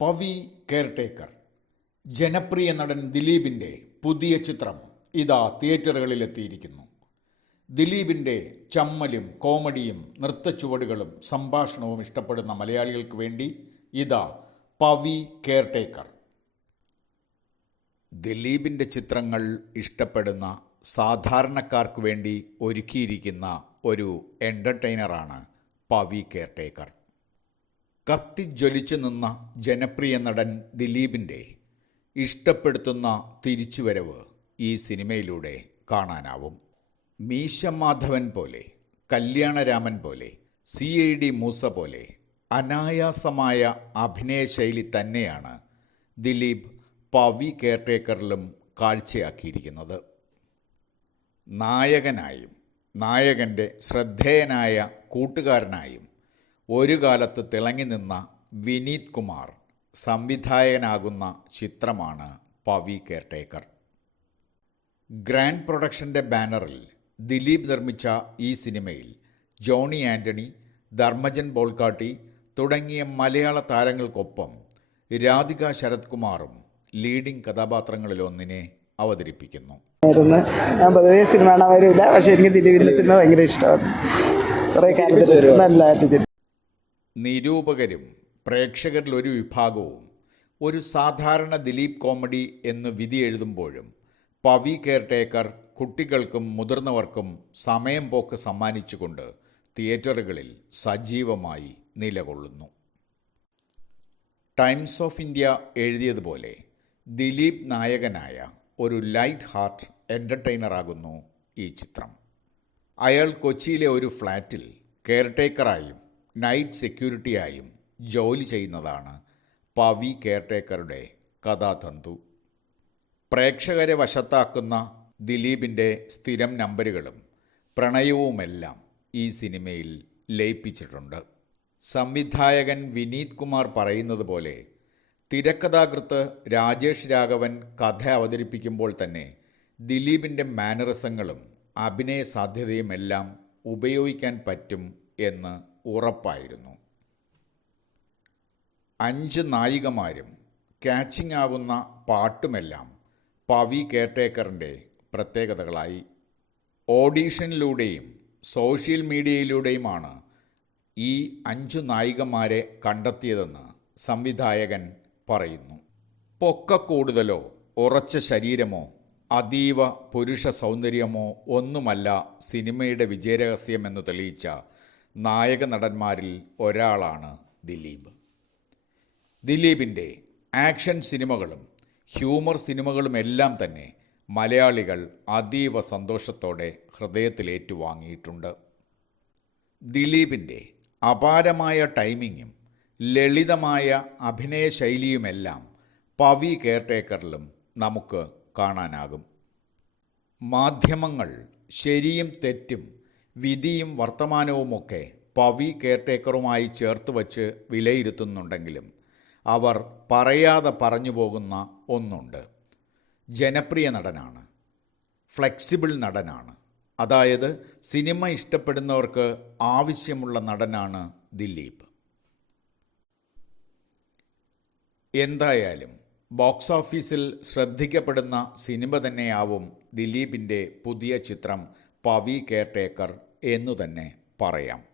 Pavi caretaker ജനപ്രിയ നടൻ ദിലീപിന്റെ പുതിയ ചിത്രം ഇതാ തിയേറ്ററുകളിലെത്തിയിരിക്കുന്നു. ദിലീപിന്റെ ചമ്മലും കോമഡിയും നൃത്തച്ചുവടുകളും സംഭാഷണവും ഇഷ്ടപ്പെടുന്ന മലയാളികൾക്ക് വേണ്ടി ഇതാ പവി കെയർടേക്കർ. ദിലീപിന്റെ ചിത്രങ്ങൾ ഇഷ്ടപ്പെടുന്ന സാധാരണക്കാർക്ക് വേണ്ടി ഒരുക്കിയിരിക്കുന്ന ഒരു എന്റർടൈനറാണ് പവി കെയർടേക്കർ. കത്തിജ്വലിച്ചു നിന്ന ജനപ്രിയ നടൻ ദിലീപിന്റെ ഇഷ്ടപ്പെടുത്തുന്ന തിരിച്ചുവരവ് ഈ സിനിമയിലൂടെ കാണാനാവും. മീശ മാധവൻ പോലെ കല്യാണരാമൻ പോലെ സി ഐ ഡി മൂസ പോലെ അനായാസമായ അഭിനയശൈലി തന്നെയാണ് ദിലീപ് പവി കെയർടേക്കറിലും കാഴ്ചയാക്കിയിരിക്കുന്നത്. നായകനായും നായകന്റെ ശ്രദ്ധേയനായ കൂട്ടുകാരനായും ഒരു കാലത്ത് തിളങ്ങി നിന്ന വിനീത് കുമാർ സംവിധായകനാകുന്ന ചിത്രമാണ് പവി കെയർടേക്കർ. ഗ്രാൻഡ് പ്രൊഡക്ഷന്റെ ബാനറിൽ ദിലീപ് നിർമ്മിച്ച ഈ സിനിമയിൽ ജോണി ആന്റണി ധർമ്മജൻ ബോൾക്കാട്ടി തുടങ്ങിയ മലയാള താരങ്ങൾക്കൊപ്പം രാധിക ശരത് കുമാറും ലീഡിംഗ് കഥാപാത്രങ്ങളിലൊന്നിനെ അവതരിപ്പിക്കുന്നു. ഞാൻ പൊതുവേ സിനിമ കാണാൻ വരില്ല പക്ഷെ എനിക്ക് ദിലീപിന്റെ സിനിമ ഭയങ്കര ഇഷ്ടമാണ്. കുറേ കാലത്തിൽ നല്ല നിരൂപകരും പ്രേക്ഷകരിൽ ഒരു വിഭാഗവും ഒരു സാധാരണ ദിലീപ് കോമഡി എന്ന് വിധി എഴുതുമ്പോഴും പവി കെയർടേക്കർ കുട്ടികൾക്കും മുതിർന്നവർക്കും സമയം പോക്ക് സമ്മാനിച്ചുകൊണ്ട് തിയേറ്ററുകളിൽ സജീവമായി നിലകൊള്ളുന്നു. ടൈംസ് ഓഫ് ഇന്ത്യ എഴുതിയതുപോലെ ദിലീപ് നായകനായ ഒരു ലൈറ്റ് ഹാർട്ട് എന്റർടൈനറാകുന്നു ഈ ചിത്രം. അയാൾ കൊച്ചിയിലെ ഒരു ഫ്ലാറ്റിൽ കെയർടേക്കറായും നൈറ്റ് സെക്യൂരിറ്റിയായും ജോലി ചെയ്യുന്നതാണ് പവി കെയർടേക്കറുടെ കഥാതന്തു. പ്രേക്ഷകരെ വശത്താക്കുന്ന ദിലീപിന്റെ സ്ഥിരം നമ്പറുകളും പ്രണയവുമെല്ലാം ഈ സിനിമയിൽ ലയിപ്പിച്ചിട്ടുണ്ട്. സംവിധായകൻ വിനീത് കുമാർ പറയുന്നത് പോലെ തിരക്കഥാകൃത്ത് രാജേഷ് രാഘവൻ കഥ അവതരിപ്പിക്കുമ്പോൾ തന്നെ ദിലീപിന്റെ മാനറിസങ്ങളും അഭിനയ സാധ്യതയുമെല്ലാം ഉപയോഗിക്കാൻ പറ്റും എന്ന് ഉറപ്പായിരുന്നു. അഞ്ച് നായികമാരും കാച്ചിങ് ആകുന്ന പാട്ടുമെല്ലാം പവി കെയർടേക്കറിന്റെ പ്രത്യേകതകളായി. ഓഡീഷനിലൂടെയും സോഷ്യൽ മീഡിയയിലൂടെയുമാണ് ഈ അഞ്ചു നായികമാരെ കണ്ടെത്തിയതെന്ന് സംവിധായകൻ പറയുന്നു. പൊക്ക കൂടുതലോ ഉറച്ച ശരീരമോ അതീവ പുരുഷ സൗന്ദര്യമോ ഒന്നുമല്ല സിനിമയുടെ വിജയരഹസ്യമെന്ന് തെളിയിച്ച നായക നടന്മാരിൽ ഒരാളാണ് ദിലീപ്. ദിലീപിന്റെ ആക്ഷൻ സിനിമകളും ഹ്യൂമർ സിനിമകളുമെല്ലാം തന്നെ മലയാളികൾ അതീവ സന്തോഷത്തോടെ ഹൃദയത്തിലേറ്റുവാങ്ങിയിട്ടുണ്ട്. ദിലീപിന്റെ അപാരമായ ടൈമിങ്ങും ലളിതമായ അഭിനയ ശൈലിയുമെല്ലാം പവി കെയർടേക്കറിലും നമുക്ക് കാണാനാകും. മാധ്യമങ്ങൾ ശരിയും തെറ്റും വിധിയും വർത്തമാനവുമൊക്കെ പവി കെയർടേക്കറുമായി ചേർത്ത് വച്ച് വിലയിരുത്തുന്നുണ്ടെങ്കിലും അവർ പറയാതെ പറഞ്ഞു പോകുന്ന ഒന്നുണ്ട്. ജനപ്രിയ നടനാണ്. ഫ്ലെക്സിബിൾ നടനാണ്. അതായത് സിനിമ ഇഷ്ടപ്പെടുന്നവർക്ക് ആവശ്യമുള്ള നടനാണ് ദിലീപ്. എന്തായാലും ബോക്സ് ഓഫീസിൽ ശ്രദ്ധിക്കപ്പെടുന്ന സിനിമ തന്നെയാവും ദിലീപിന്റെ പുതിയ ചിത്രം പവി കെയർടേക്കർ എന്നു തന്നെ പറയാം.